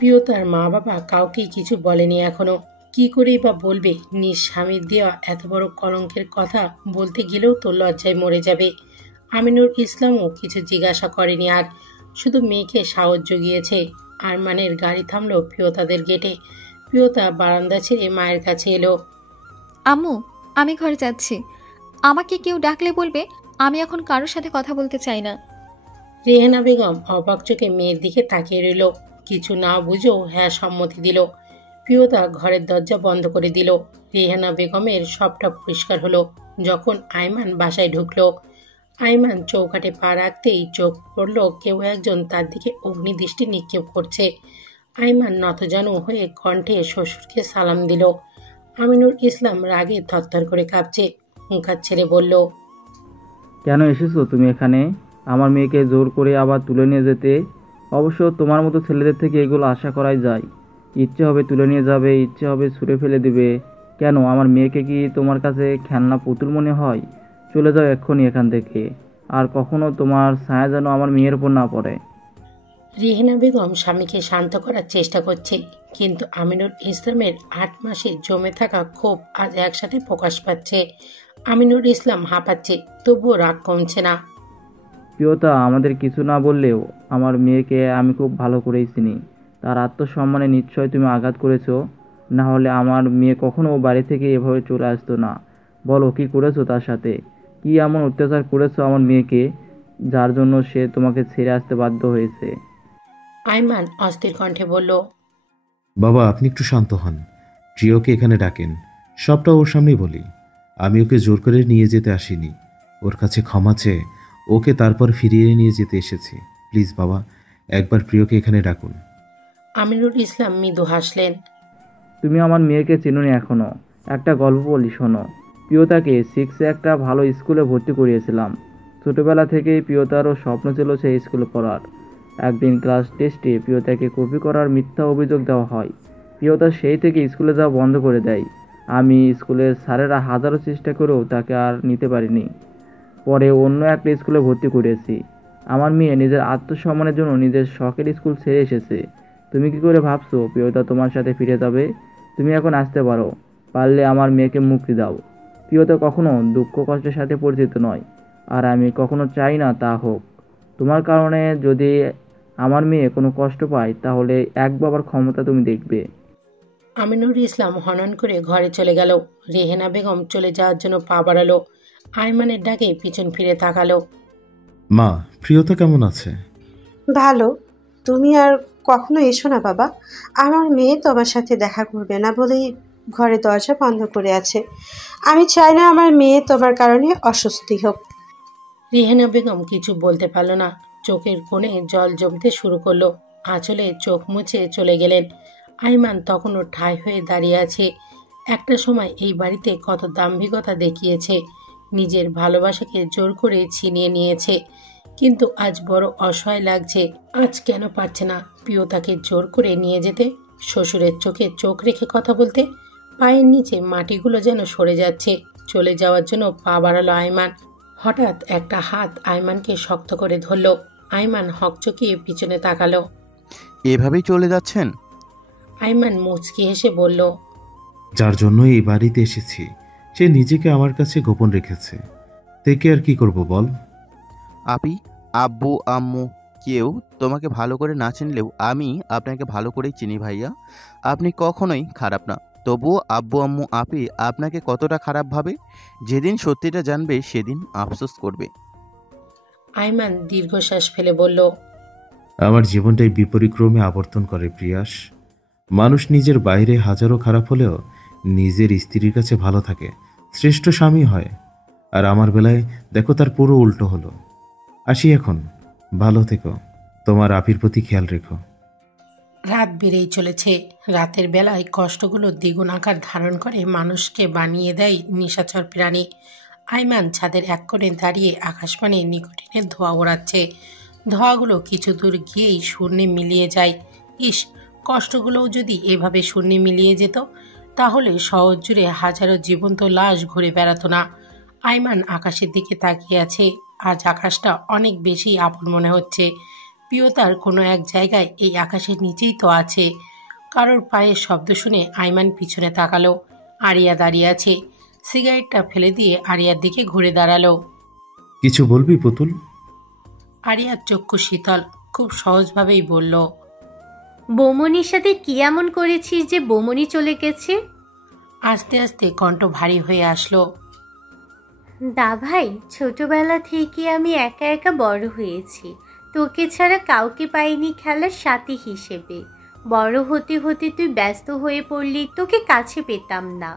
প্রিয়তার মা বাবা কাউকেই কিছু বলেনি এখনো। কি করেই বা বলবে? নিজ স্বামীর দেওয়া এত বড় কলঙ্কের কথা বলতে গেলেও তো লজ্জায় মরে যাবে। আমিনুর ইসলামও কিছু জিজ্ঞাসা করেনি আর, শুধু মেয়েকে সাহস জুগিয়েছে। আরমানের গাড়ি থামলো প্রিয়তাদের গেটে। প্রিয়তা বারান্দা ছেড়ে মায়ের কাছে এলো। আম্মু, আমি ঘরে যাচ্ছি। আমাকে কেউ ডাকলে বলবে আমি এখন কারোর সাথে কথা বলতে চাই না। রেহানা বেগম অবাক চোখে মেয়ের দিকে তাকিয়ে রইল। কিছু না বুঝেও হ্যাঁ সম্মতি দিল। প্রিয়তা ঘরের দরজা বন্ধ করে দিল। রেহানা বেগমের সবটা পরিষ্কার হলো যখন আইমান বাসায় ঢুকলো। আইমান চৌকাঠে পা রাখতেই চোখ পড়ল কেউ একজন তার দিকে অগ্নিদৃষ্টি নিক্ষেপ করছে। আইমান নতজানু হয়ে কণ্ঠে শ্বশুরকে সালাম দিল। আমিনুর ইসলাম রাগে থরথর করে কাঁপছে। হুঙ্কার ছেড়ে বলল, কেন এসেছো তুমি এখানে? আমার মেয়েকে জোর করে আবার তুলে নিয়ে যেতে? অবশ্য তোমার মতো ছেলেদের থেকে এগুলো আশা করাই যায়। ইচ্ছে হবে তুলে নিয়ে যাবে, ইচ্ছে হবে ছুঁড়ে ফেলে দিবে। কেন, আমার মেয়েকে কি তোমার কাছে খেলনা পুতুল মনে হয়? চলে যাও এক্ষুনি এখান থেকে। আর কখনো তোমার ছায়া যেন আমার মেয়ের উপর না পড়ে। রেহানা বেগম স্বামীকে শান্ত করার চেষ্টা করছে, কিন্তু আমিনুর ইসলামের 8 মাসে জমে থাকা ক্ষোভ আজ একসাথে প্রকাশ পাচ্ছে। আমিনুর ইসলাম হাঁপাচ্ছে, তবুও রাগ কমছে না। প্রিয়তা, আমাদের কিছু না বললেও আমার মেয়েকে আমি খুব ভালো করেই চিনি। তার আত্মসম্মানে নিশ্চয় তুমি আঘাত করেছো, না হলে আমার মেয়ে কখনো বাড়ি থেকে এভাবে চলে আসতো না। বলো, কি করেছো তার সাথে? কি এমন অত্যাচার করেছো আমার মেয়েকে, যার জন্য সে তোমাকে ছেড়ে আসতে বাধ্য হয়েছে? আইমান অস্থির কণ্ঠে বলল, বাবা, আপনি একটু শান্ত হন। প্রিয়কে এখানে ডাকেন, সবটা ওর সামনেই বলি। আমি ওকে জোর করে নিয়ে যেতে আসিনি, ওর কাছে ক্ষমা চেয়ে ওকে তারপর ফিরিয়ে নিয়ে যেতে এসেছি। প্লিজ বাবা, একবার প্রিয়কে এখানে ডাকুন। আমিনুর ইসলাম মৃদু হাসলেন। তুমি আমার মেয়েকে চেনোনি এখনো। একটা গল্প বলি, শোনো। প্রিয়তাকে 6-এ একটা ভালো স্কুলে ভর্তি করিয়েছিলাম। ছোটবেলা থেকেই প্রিয়তারও স্বপ্ন ছিল সেই স্কুলে পড়ার। একদিন ক্লাস টেস্টে প্রিয়তাকে কপি করার মিথ্যা অভিযোগ দেওয়া হয়। প্রিয়তা সেই থেকে স্কুলে যাওয়া বন্ধ করে দেয়। আমি স্কুলের স্যারেরা হাজারো চেষ্টা করেও তাকে আর নিতে পারিনি। পরে অন্য একটা স্কুলে ভর্তি করিয়েছি। আমার মেয়ে নিজের আত্মসম্মানের জন্য নিজের শখের স্কুল ছেড়ে এসেছে। তুমি কি করে ভাবছো প্রিয়তা তোমার সাথে ফিরে যাবে? তুমি এখন আসতে পারো, পারলে আমার মেয়েকে মুক্তি দাও। প্রিয়তা কখনো দুঃখ কষ্টের সাথে পরিচিত নয়, আর আমি কখনো চাই না তা হোক। তোমার কারণে যদি আমার মেয়ে কোনো কষ্ট পায়, তাহলে এক বাবার ক্ষমতা তুমি দেখবে। আমিনুর ইসলাম হনন করে ঘরে চলে গেল। রেহেনা বেগম চলে যাওয়ার জন্য পা বাড়ালো। আইমানের ডাকে পিছন ফিরে তাকালো। মা, প্রিয়তা কেমন আছে? ভালো। তুমি আর কখনো এসো না বাবা। আমার মেয়ে তোমার সাথে দেখা করবে না বলেই ঘরে দরজা বন্ধ করে আছে। আমি চাই না আমার মেয়ে তোমার কারণে অস্বস্তি হোক। রেহেনা বেগম কিছু বলতে পারল না। চোখের কোণে জল জমতে শুরু করলো। আঁচলে চোখ মুছে চলে গেলেন। আইমান তখনও ঠাই হয়ে দাঁড়িয়ে আছে। একটা সময় এই বাড়িতে কত দাম্ভিকতা দেখিয়েছে, নিজের ভালোবাসাকে জোর করে ছিনিয়ে নিয়েছে, কিন্তু আজ বড় অসহায় লাগছে। আজ কেন পারছে না প্রিয়তাকে জোর করে নিয়ে যেতে, শ্বশুরের চোখে চোখ রেখে কথা বলতে? পায়ের নিচে মাটিগুলো যেন সরে যাচ্ছে। চলে যাওয়ার জন্য পা বাড়ালো আইমান। হঠাৎ একটা হাত আইমানকে শক্ত করে ধরল। আইমান হকচকিয়ে পিছনে তাকালো। এভাবেই চলে যাচ্ছেন? আইমান মুচকি হেসে বলল, যার জন্য এই বাড়িতে এসেছি সে নিজেকে আমার কাছে গোপন রেখেছে, থেকে আর কি করব বল? আপি, আব্বু, আম্মু কেউ তোমাকে ভালো করে না চিনলেও আমি আপনাকে ভালো করেই চিনি ভাইয়া। আপনি কখনোই খারাপ না। তবুও আব্বু, আম্মু, আপি আপনাকে কতটা খারাপ ভাবে, যেদিন সত্যিটা জানবে সেদিন আফসোস করবে। আইমান দীর্ঘশ্বাস ফেলে বলল, আমার জীবনটাই বিপরিক্রমে আবর্তন করে প্রিয়াস। মানুষ নিজের বাইরে হাজারো খারাপ হলেও নিজের স্ত্রীর কাছে ভালো থাকে, শ্রেষ্ঠ স্বামী হয়। আর আমার বেলায় দেখো তার পুরো উল্টো হলো। আসি এখন, ভালো থেকো, তোমার আপির প্রতি খেয়াল রেখো। রাত বেড়েই চলেছে। রাতের বেলায় কষ্টগুলো দ্বিগুণ আকার ধারণ করে মানুষকে বানিয়ে দেয় নিশাচর প্রাণী। আইমান ছাদের এক কোণে দাঁড়িয়ে আকাশবাণী নিকোটিনের ধোঁয়া ওড়াচ্ছে। ধোঁয়াগুলো কিছু দূর গিয়েই শূন্যে মিলিয়ে যায়। ইস, কষ্টগুলোও যদি এভাবে শূন্যে মিলিয়ে যেত, তাহলে শহর জুড়ে হাজারো জীবন্ত লাশ ঘুরে বেড়াতো না। আইমান আকাশের দিকে তাকিয়ে আছে। আজ আকাশটা অনেক বেশি আপন মনে হচ্ছে। প্রিয়তার কোনো এক জায়গায় এই আকাশের নিচেই তো আছে। কারোর পায়ের শব্দ শুনে আইমান পিছনে তাকালো। আরিয়া দাঁড়িয়ে আছে। সিগারেটটা ফেলে দিয়ে আরিয়ার দিকে ঘুরে দাঁড়ালো। কিছু বলবি পুতুল? আরিয়ার চক্ষু শীতল, খুব সহজভাবেই বলল, বৌমনির সাথে কি এমন করেছিস যে বৌমনি চলে গেছে? আস্তে আস্তে কণ্ঠ ভারী হয়ে আসলো। দা ভাই, ছোটবেলা থেকে আমি একা একা বড় হয়েছি, তোকে ছাড়া কাউকে পাইনি খেলার সাথী হিসেবে। বড় হতে হতে তুই ব্যস্ত হয়ে পড়লি, তোকে কাছে পেতাম না।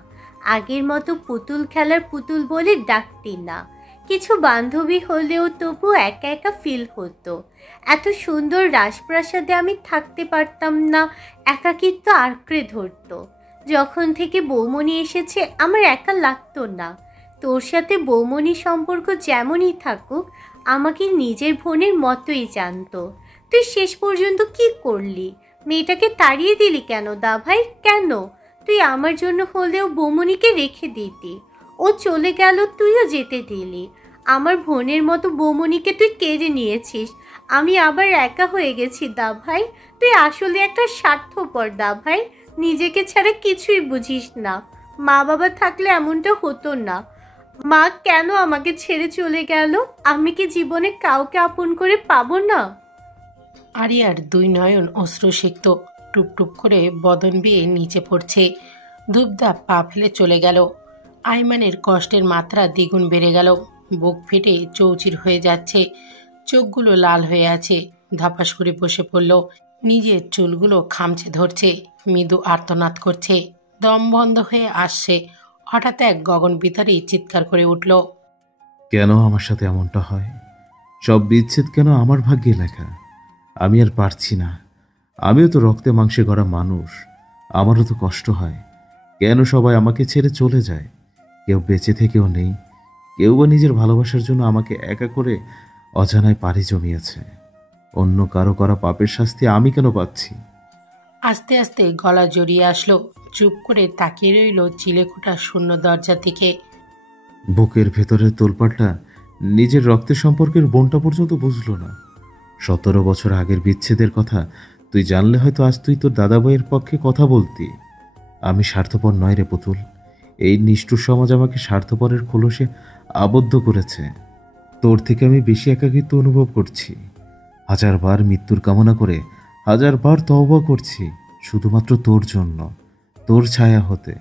আগের মতো পুতুল খেলার পুতুল বলে ডাকতি না। কিছু বান্ধবী হলেও তবু একা একা ফিল হতো। এত সুন্দর রাজপ্রাসাদে আমি থাকতে পারতাম না, একাকিত্ব আঁকড়ে ধরতো। যখন থেকে বৌমনি এসেছে আমার একা লাগতো না। তোর সাথে বৌমনি সম্পর্ক যেমনই থাকুক, আমাকে নিজের বোনের মতোই জানতো। তুই শেষ পর্যন্ত কি করলি? মেয়েটাকে তাড়িয়ে দিলি কেন দা ভাই, কেন? তুই আমার জন্য হলেও বৌমনিকে রেখে দিতি। ও চলে গেল, তুইও যেতে দিলি। আমার বোনের মতো বৌমনিকে তুই কেড়ে নিয়েছিস। আমি আবার একা হয়ে গেছি দা ভাই। তুই আসলে একটা স্বার্থপর দা ভাই, নিজেকে ছাড়া কিছুই বুঝিস না। মা বাবা থাকলে এমনটা হতো না। মা কেন আমাকে ছেড়ে চলে গেল? আমি কি জীবনে কাউকে আপন করে পাবো না? আরিয়ার দুই নয়ন অশ্রুসিক্ত, টুপ টুপ করে বদন বেয়ে নিচে পড়ছে। ধূপধাপ পা ফেলে চলে গেল। আইমানের কষ্টের মাত্রা দ্বিগুণ বেড়ে গেল। বুক ফেটে চৌচির হয়ে যাচ্ছে, চোখগুলো লাল হয়ে আছে। ধপাস করে বসে পড়ল, নিজের চুলগুলো খামচে ধরছে, মৃদু আর্তনাদ করছে, দম বন্ধ হয়ে আসছে। হঠাৎ এক গগন বিতারী চিৎকার করে উঠল। কেন আমার সাথে এমনটা হয়? সব বিচ্ছেদ কেন আমার ভাগ্যে লেখা? আমি আর পারছি না। আমিও তো রক্তে মাংসে গড়া মানুষ, আমারও তো কষ্ট হয়। কেন সবাই আমাকে ছেড়ে চলে যায়? কেউ বেঁচে থেকেও নেই, কেউ বা নিজের ভালোবাসার জন্য আমাকে একা করে অজানায় পাড়ি জমিয়েছে। অন্য কারো করা পাপের শাস্তি আমি কেন পাচ্ছি? আস্তে আস্তে গলা জড়িয়ে আসলো। চুপ করে তাকিয়ে রইল চিলেকোটা শূন্য দরজার দিকে। বুকের ভেতরের তোলপাটটা নিজের রক্তের সম্পর্কের বোনটা পর্যন্ত বুঝলো না। 17 বছর আগের বিচ্ছেদের কথা তুই জানলে হয়তো আজ তুই তোর দাদাভাইয়ের পক্ষে কথা বলতি। আমি স্বার্থপর নয় রে পুতুল। এই নিষ্ঠুর সমাজ আমাকে স্বার্থপরের খোলসে আবদ্ধ করেছে। তোর থেকে আমি বেশি একাকিত্ব অনুভব করছি। 1000 বার মৃত্যুর কামনা করে 1000 বার তওবা করছি, শুধুমাত্র তোর জন্য, তোর ছায়া হতে।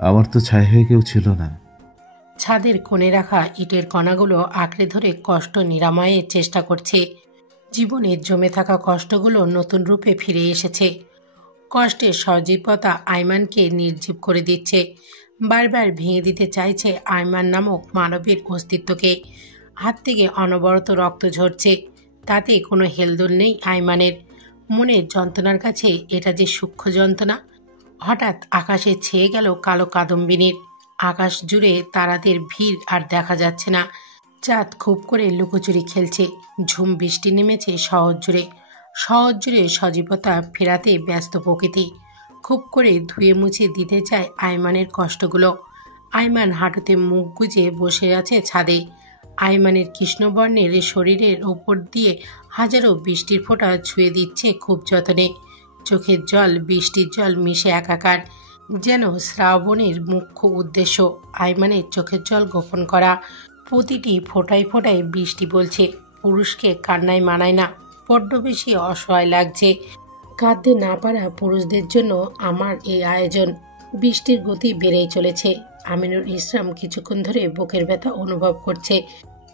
আমার তো ছায়া হয়ে কেউ ছিল না। ছাদের কোণে রাখা ইটের কণাগুলো আঁকড়ে ধরে কষ্ট নিরাময়ের চেষ্টা করছে। জীবনের জমে থাকা কষ্টগুলো নতুন রূপে ফিরে এসেছে। কষ্টের সজীবতা আইমানকে নির্জীব করে দিচ্ছে। বারবার ভেঙে দিতে চাইছে আইমান নামক মানবের অস্তিত্বকে। হাত থেকে অনবরত রক্ত ঝরছে, তাতে কোনো হেলদোল নেই আইমানের। মনের যন্ত্রণার কাছে এটা যে সূক্ষ্ম যন্ত্রণা। হঠাৎ আকাশে ছেয়ে গেল কালো কাদম্বিনীর। আকাশ জুড়ে তারাদের ভিড় আর দেখা যাচ্ছে না। চাঁদ খুব করে লুকোচুরি খেলছে। ঝুম বৃষ্টি নেমেছে শহর জুড়ে। শহর জুড়ে সজীবতা ফেরাতে ব্যস্ত প্রকৃতি। খুব করে ধুয়ে মুছে দিতে চায় আইমানের কষ্টগুলো। আইমান হাঁটুতে মুখ গুজে বসে আছে ছাদে। আইমানের কৃষ্ণবর্ণের শরীরের ওপর দিয়ে হাজারো বৃষ্টির ফোঁটা ছুঁয়ে দিচ্ছে খুব যত্নে। চোখের জল বৃষ্টির জল মিশে একাকার। যেন শ্রাবণের মুখ্য উদ্দেশ্য আইমানের চোখের জল গোপন করা। প্রতিটি ফোঁটায় ফোঁটায় বৃষ্টি বলছে, পুরুষকে কান্নায় মানায় না, বড্ড বেশি অসহায় লাগছে। কাঁদতে না পারা পুরুষদের জন্য আমার এই আয়োজন। বৃষ্টির গতি বেড়েই চলেছে। আমিনুর ইসলাম কিছুক্ষণ ধরে বুকের ব্যথা অনুভব করছে।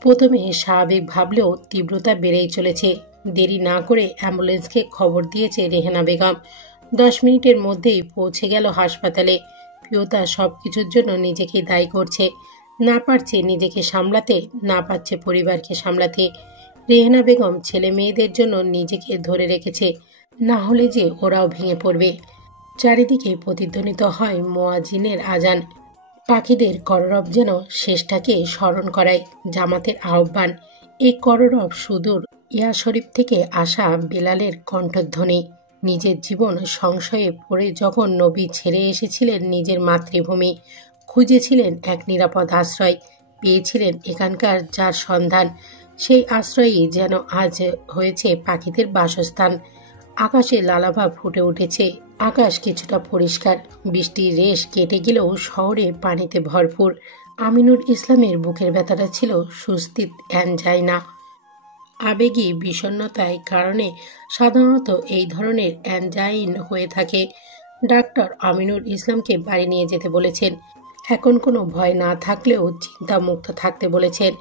প্রথমে স্বাভাবিক ভাবলেও তীব্রতা বেড়েই চলেছে। দেরি না করে অ্যাম্বুলেন্সকে খবর দিয়েছে রেহেনা বেগম। 10 মিনিটের মধ্যেই পৌঁছে গেল হাসপাতালে। প্রিয়তা সব কিছুর জন্য নিজেকে দায়ী করছে। না পারছে নিজেকে সামলাতে, না পারছে পরিবারকে সামলাতে। রেহেনা বেগম ছেলে মেয়েদের জন্য নিজেকে ধরে রেখেছে, না হলে যে ওরাও ভেঙে পড়বে। চারিদিকে প্রতিধ্বনিত হয় মুয়াজ্জিনের আজান। পাখিদের কলরব যেন শেষটাকে স্মরণ করায়। জামাতের আহ্বান। এই কলরব সুদূর ইয়া শরীফ থেকে আসা বেলালের কণ্ঠধ্বনি। নিজের জীবন সংশয়ে পড়ে যখন নবী ছেড়ে এসেছিলেন নিজের মাতৃভূমি, খুঁজেছিলেন এক নিরাপদ আশ্রয়, পেয়েছিলেন এখানকার যার সন্ধান। সেই আশ্রয়ই যেন আজ হয়েছে পাখিদের বাসস্থান। আকাশে লালাভাব ফুটে উঠেছে। আকাশ কিছুটা পরিষ্কার। বৃষ্টির রেশ কেটে গেলেও শহরে পানিতে ভরপুর। আমিনুর ইসলামের বুকের ব্যথাটা ছিল সুস্থির অ্যানজাইনা। আবেগী বিষণ্ণতার কারণে সাধারণত এই ধরনের অ্যানজাইন হয়ে থাকে। ডাক্তার আমিনুল ইসলামকে বাড়ি নিয়ে যেতে বলেছেন। এখন কোনো ভয় না থাকলেও চিন্তামুক্ত থাকতে বলেছেন।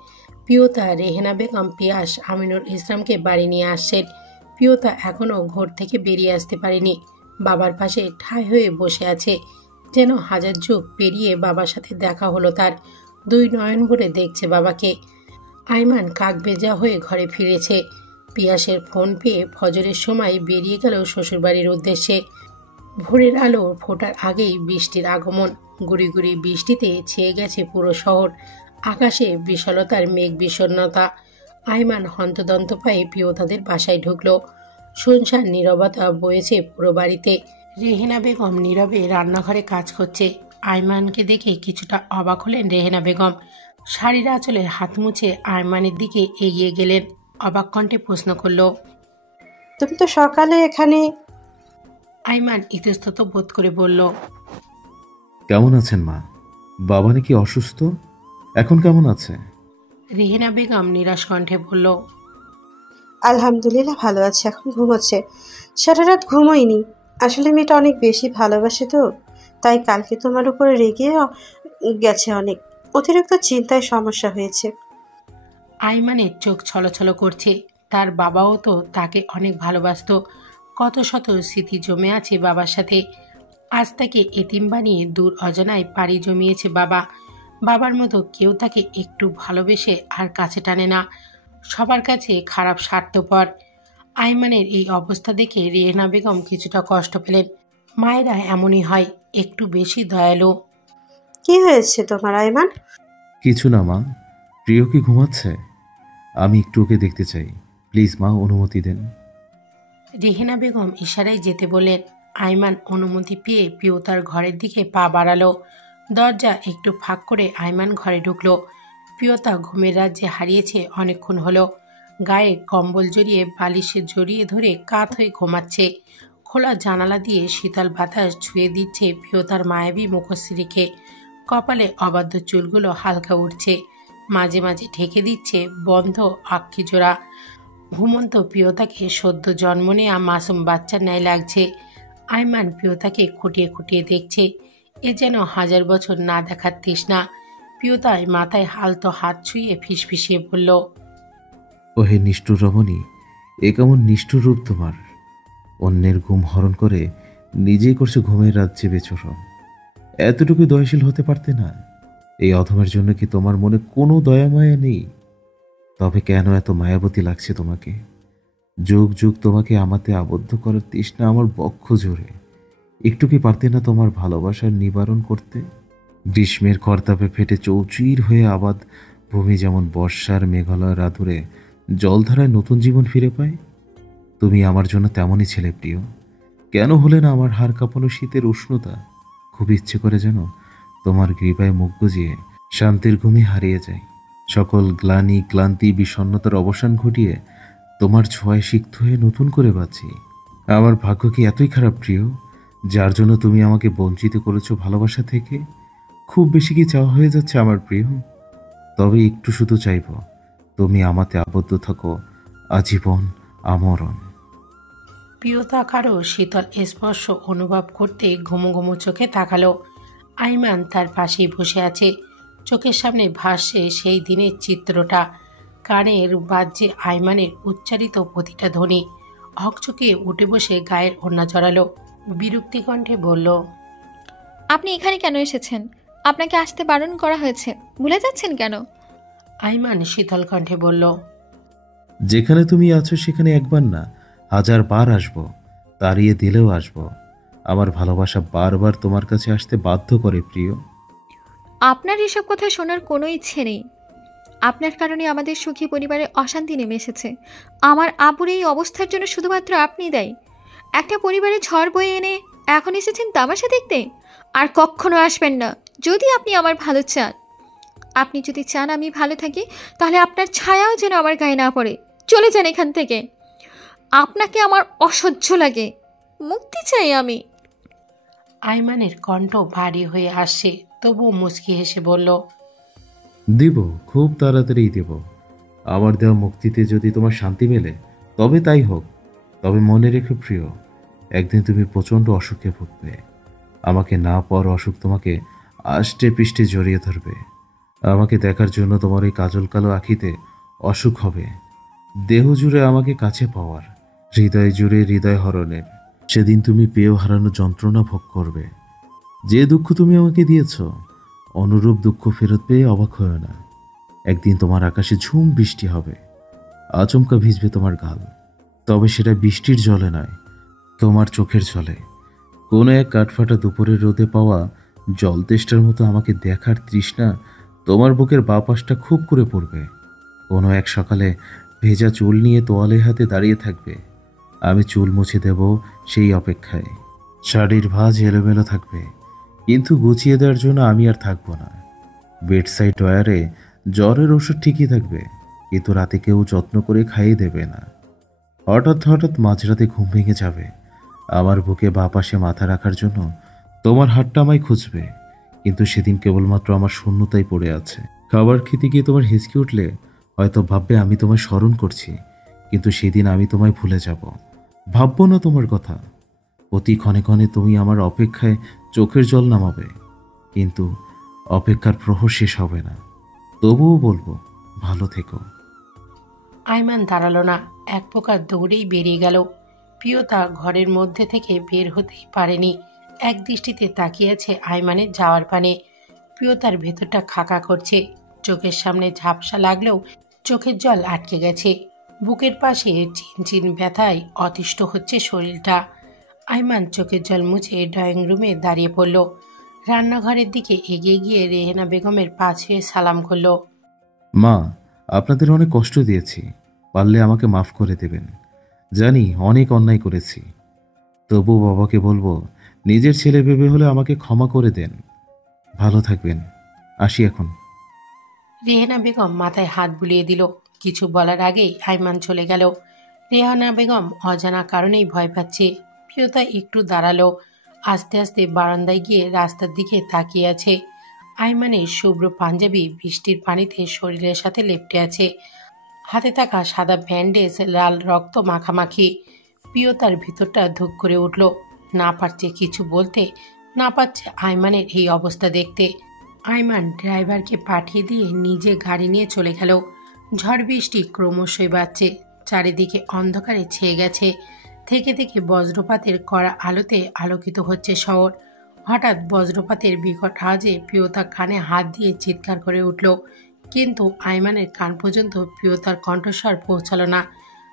প্রিয়তা রেহেনা বেগম পিয়াস আমিনুল ইসলামকে বাড়ি নিয়ে আসছেন। প্রিয়তা এখনও ঘর থেকে বেরিয়ে আসতে পারেনি। বাবার পাশে ঠাঁই হয়ে বসে আছে, যেন হাজার যুগ পেরিয়ে বাবার সাথে দেখা হলো তার। দুই নয়ন ভরে দেখছে বাবাকে। আইমান কাকভেজা হয়ে ঘরে ফিরেছে। পিয়াসের ফোন পেয়ে ফজরের সময় বেরিয়ে গেল শ্বশুরবাড়ির উদ্দেশ্যে। ভোরের আলো ফোটার আগেই বৃষ্টির আগমন। গুড়ি গুড়ি বৃষ্টিতে ছেয়ে গেছে পুরো শহর। আকাশে বিশালতার মেঘ বিষণ্ণতা। আইমান হন্তদন্ত পায়ে প্রিয়তাদের বাসায় ঢুকল। শুনশান নীরবতা বয়েছে পুরো বাড়িতে। রেহেনা বেগম নীরবে রান্নাঘরে কাজ করছে। আইমানকে দেখে কিছুটা অবাক হলেন রেহেনা বেগম। শাড়ির আঁচলে হাত মুছে আইমানের দিকে এগিয়ে গেলেন। অবাক কণ্ঠে প্রশ্ন করল, তুমি তো সকালে এখানে। আইমান ইতস্তত বোধ করে বলল, কেমন আছেন মা? বাবা নাকি অসুস্থ? এখন কেমন আছে? রেহেনা বেগম নিরাশ কণ্ঠে বলল, আলহামদুলিল্লাহ ভালো আছে, এখন ঘুমোচ্ছে। সারা রাত ঘুমোয়নি। আসলে মেয়েটা অনেক বেশি ভালোবাসে তো, তাই কালকে তোমার উপরে রেগে গেছে অনেক। অতিরিক্ত চিন্তায় সমস্যা হয়েছে। আইমানের চোখ ছলছল করছে। তার বাবাও তো তাকে অনেক ভালোবাসতো। কত শত স্মৃতি জমে আছে বাবার সাথে। আজ তাকে এতিম বানিয়ে দূর অজানায় পাড়ি জমিয়েছে বাবা। বাবার মতো কেউ তাকে একটু ভালোবেসে আর কাছে টানে না। সবার কাছে খারাপ স্বার্থপর। আইমানের এই অবস্থা দেখে রেহেনা বেগম কিছুটা কষ্ট পেলেন। মায়েরা এমনই হয়, একটু বেশি দয়ালু। কি হয়েছে তোমার আইমান? কিছু না মা। প্রিয় কি ঘুমাচ্ছে? আমি একটু ওকে দেখতে চাই, প্লিজ মা, অনুমতি দেন। রেহেনা বেগম ইশারায় যেতে বললেন। আইমান অনুমতি পেয়ে প্রিয়তার ঘরের দিকে পা বাড়ালো। দরজা একটু ফাঁক করে আইমান ঘরে ঢুকলো। প্রিয়তা ঘুমের রাজ্যে হারিয়েছে অনেকক্ষণ হলো। গায়ে কম্বল জড়িয়ে বালিশে জড়িয়ে ধরে কাত হয়ে ঘুমাচ্ছে। খোলা জানালা দিয়ে শীতল বাতাস ছুঁয়ে দিচ্ছে প্রিয়তার মায়াবী মুখশ্রীকে। কপালে অবাধ্য চুলগুলো হালকা উঠছে, মাঝে মাঝে ঢেকে দিচ্ছে বন্ধ আক্ষিজোড়া। ঘুমন্ত প্রিয়তাকে সদ্য জন্ম নেয়া মাসুম বাচ্চার ন্যায় লাগছে। আইমান প্রিয়তাকে খুঁটিয়ে খুঁটিয়ে দেখছে। এ যেন হাজার বছর না দেখার তৃষ্ণা। প্রিয়তায় মাথায় আলতো হাত ছুঁয়ে ফিসফিসিয়ে বলল, ওহে নিষ্ঠুর রমণী, এ কেমন নিষ্ঠুর রূপ তোমার! অন্যের ঘুম হরণ করে নিজেই করছে ঘুমের রাজ্যে বিচরণ। এতটুকু দয়াশীল হতে পারতে না? এই অধমের জন্য কি তোমার মনে কোনো দয়া মায়া নেই? তবে কেন এত মায়াবতী লাগছে তোমাকে? যুগ যুগ তোমাকে আমাতে আবদ্ধ করার তৃষ্ণা আমার বক্ষ জোরে। একটু কি পারতে না তোমার ভালোবাসার নিবারণ করতে? গ্রীষ্মের করতাপে ফেটে চৌচির হয়ে আবাদ ভূমি যেমন বর্ষার মেঘালয় রাধুরে জলধারায় নতুন জীবন ফিরে পায়, তুমি আমার জন্য তেমনই ছেলে প্রিয়। কেন হলে না আমার হাড় কাঁপানো শীতের উষ্ণতা? খুব ইচ্ছে করে যেন তোমার গ্রীবায় মুখ গুজিয়ে শান্তির ঘুমে হারিয়ে যায়। সকল গ্লানি ক্লান্তি বিষণ্ণতার অবসান ঘটিয়ে তোমার ছোঁয়ায় সিক্ত হয়ে নতুন করে বাঁচি। আমার ভাগ্য কি এতই খারাপ প্রিয়, যার জন্য তুমি আমাকে বঞ্চিত করেছো ভালোবাসা থেকে? খুব বেশি কি চাওয়া হয়ে যাচ্ছে আমার প্রিয়? তবে একটু শুধু চাইব, তুমি আমাতে আবদ্ধ থাকো আজীবন আমরণ। প্রিয়তা কারো শীতল স্পর্শ অনুভব করতে ঘুমো ঘুমো চোখে তাকালো। আইমান তার পাশেই বসে আছে। চোখের সামনে ভাসছে সেই দিনের চিত্রটা। কানের বাজ্যে আইমানের উচ্চারিত প্রতিটা ধ্বনি। হকচকে উঠে বসে গায়ের ওড়না জড়ালো। বিরক্তি কণ্ঠে বলল, আপনি এখানে কেন এসেছেন? আপনাকে আসতে বারণ করা হয়েছে, ভুলে যাচ্ছেন কেন? আইমান শীতল কণ্ঠে বলল, যেখানে তুমি আছো সেখানে একবার না, 1000 বার আসবো, তাড়িয়ে দিলেও আসবো। আমার ভালোবাসা বারবার তোমার কাছে আসতে বাধ্য করে প্রিয়। আপনার এসব কথা শোনার কোনো ইচ্ছে নেই। আপনার কারণে আমাদের সুখী পরিবারে অশান্তি নেমে এসেছে। আমার আব্বুর এই অবস্থার জন্য শুধুমাত্র আপনি দায়ী। একটা পরিবারে ঝড় বয়ে এনে এখন এসেছেন তামাশা দেখতে? আর কখনো আসবেন না যদি আপনি আমার ভালো চান। আপনি যদি চান আমি ভালো থাকি, তাহলে আপনার ছায়াও যেন আমার গায়ে না পড়ে। চলে যান এখান থেকে। আপনাকে আমার অসহ্য লাগে, মুক্তি চাই আমি। আইমানের কণ্ঠ ভারী হয়ে আসছে, তবুও মুচকি হেসে বলল, দিব, খুব তাড়াতাড়ি দেব। আমার দেওয়া মুক্তিতে যদি তোমার শান্তি মেলে তবে তাই হোক। তবে মনে রেখো প্রিয়, একদিন তুমি প্রচণ্ড অসুখে ভুগবে। আমাকে না পাওয়ার অসুখ তোমাকে আষ্টে পৃষ্ঠে জড়িয়ে ধরবে। আমাকে দেখার জন্য তোমার ওই কাজল কালো আখিতে অসুখ হবে। দেহ জুড়ে আমাকে কাছে পাওয়ার, হৃদয় জুড়ে হৃদয় হরণের। সেদিন তুমি পেয়েও হারানো যন্ত্রণা ভোগ করবে। যে দুঃখ তুমি আমাকে দিয়েছ, অনুরূপ দুঃখ ফেরত পেয়ে অবাক হয়েও না। একদিন তোমার আকাশে ঝুম বৃষ্টি হবে, আচমকা ভিজবে তোমার গাল। তবে সেটা বৃষ্টির জলে নয়, তোমার চোখের জলে। কোনো এক কাঠফাটা দুপুরের রোদে পাওয়া জল তেষ্টার মতো আমাকে দেখার তৃষ্ণা তোমার বুকের বাঁ পাশটা খুব করে পড়বে। কোনো এক সকালে ভেজা চুল নিয়ে তোয়ালে হাতে দাঁড়িয়ে থাকবে। আমি চুল মুছে দেব সেই অপেক্ষায়। শাড়ির ভাঁজ এলোমেলো থাকবে, কিন্তু গুছিয়ে দেওয়ার জন্য আমি আর থাকবো না। বেডসাইড ডয়ারে জ্বরের ওষুধ ঠিকই থাকবে, কিন্তু রাতে কেউ যত্ন করে খাইয়ে দেবে না। হঠাৎ হঠাৎ মাঝরাতে ঘুম ভেঙে যাবে। আমার বুকে বাঁ পাশে মাথা রাখার জন্য তোমার হাতটা আমায় খুঁজবে, কিন্তু সেদিন কেবলমাত্র আমার শূন্যতাই পড়ে আছে। খাবার খেতে গিয়ে তোমার হেঁচকি উঠলে হয়তো ভাববে আমি তোমায় স্মরণ করছি, কিন্তু সেদিন আমি তোমায় ভুলে যাব। ভাববো না তোমার কথা। অতি ক্ষণে ক্ষণে তুমি আমার অপেক্ষায় চোখের জল নামাবে, কিন্তু অপেক্ষার প্রহর শেষ হবে না। তবুও বলবো, ভালো থেকো। আইমান দাঁড়ালো না, এক প্রকার দৌড়েই বেরিয়ে গেল। প্রিয়তা ঘরের মধ্যে থেকে বের হতেই পারেনি। এক দৃষ্টিতে তাকিয়েছে আইমানের যাওয়ার পানে। প্রিয়তার ভেতরটা খাকা করছে, চোখের সামনে ঝাপসা লাগলেও চোখের জল আটকে গেছে। বুকের পাশে চিনচিন ব্যথায় অতিষ্ঠ হচ্ছে শরীরটা। আইমান চোখের জল মুছে ড্রয়িং রুমে দাঁড়িয়ে পড়ল। রান্নাঘরের দিকে এগিয়ে গিয়ে রেহেনা বেগমের পা ছুঁয়ে সালাম করল। মা, আপনাদের অনেক কষ্ট দিয়েছি, পারলে আমাকে মাফ করে দেবেন। জানি অনেক অন্যায় করেছি, তবু বাবাকে বলবো নিজের ছেলে ভেবে হলে আমাকে ক্ষমা করে দেন। ভালো থাকবেন, আসি এখন। রেহেনা বেগম মাথায় হাত বুলিয়ে দিল। কিছু বলার আগেই আইমান চলে গেল। রেহানা বেগম অজানা কারণেই ভয় পাচ্ছে। প্রিয়তা একটু দাঁড়ালো, আস্তে আস্তে বারান্দায় গিয়ে রাস্তার দিকে তাকিয়ে আছে। আইমানের শুভ্র পাঞ্জাবি বৃষ্টির পানিতে শরীরের সাথে লেপ্টে আছে। হাতে থাকা সাদা ব্যান্ডেজ লাল রক্ত মাখামাখি। প্রিয়তার ভিতরটা ধুক করে উঠল। না পারছে কিছু বলতে, না পারছে আইমানের এই অবস্থা দেখতে। আইমান ড্রাইভারকে পাঠিয়ে দিয়ে নিজে গাড়ি নিয়ে চলে গেল। ঝড় বৃষ্টি ক্রমশই বাড়ছে, চারিদিকে অন্ধকারে ছেয়ে গেছে। থেকে থেকে বজ্রপাতের কড়া আলোতে আলোকিত হচ্ছে শহর। হঠাৎ বজ্রপাতের বিকট আওয়াজে প্রিয়তা কানে হাত দিয়ে চিৎকার করে উঠল, কিন্তু আইমানের কান পর্যন্ত প্রিয়তার কণ্ঠস্বর পৌঁছালো না।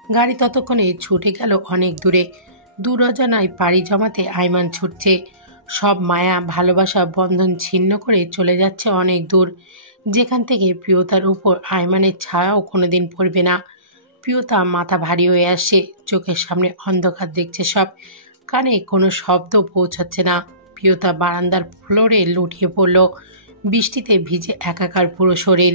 গাড়ি ততক্ষণে ছুটে গেল অনেক দূরে। দুরজনায় পাড়ি জমাতে আইমান ছুটছে। সব মায়া ভালোবাসা বন্ধন ছিন্ন করে চলে যাচ্ছে অনেক দূর, যেখান থেকে প্রিয়তার উপর আইমানের ছায়াও কোনোদিন পড়বে না। প্রিয়তা মাথা ভারী হয়ে আসছে, চোখের সামনে অন্ধকার দেখছে সব, কানে কোনো শব্দ পৌঁছাচ্ছে না। প্রিয়তা বারান্দার ফ্লোরে লুটিয়ে পড়ল, বৃষ্টিতে ভিজে একাকার পুরো শরীর।